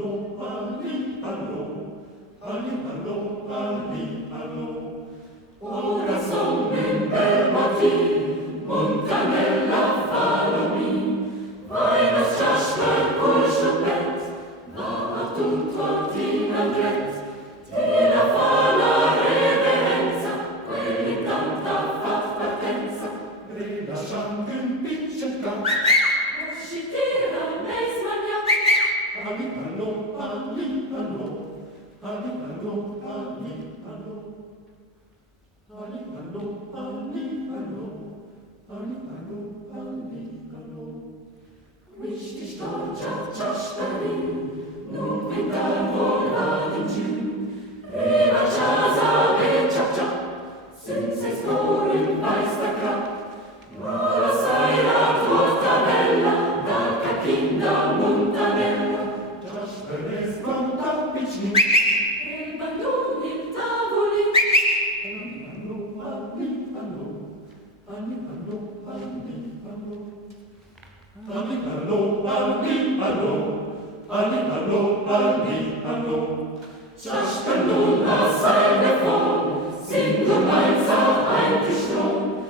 hallo, halli, hallo, halli, hallo, halli, hallo. Ora son in bel matin, Montanella follow me. Vai nos Jasper Courgepet, va a tutto in andret, tira fa la reverenza, quelli tanta fat partenza, grida shanken pitchen camp. Si tira meis magnac, ali allo, ali allo, ali allo, ali allo. Ali allo, ali allo, ali allo, ali allo. Richtig dort auf Jasperin, nun bin da wohl ad in Jün. Riva Chasa be chap chap, sind ses Noren weiß der Krab. Mora saira volta bella, da Cacinda Montanella. Jasper es pronta piccini, e il bandone il tavolino. Ali allo, ali allo, ali allo, ali allo, ali allo, ali allo. Jasper nun aus seine Form, singt gemeinsam ein Strom,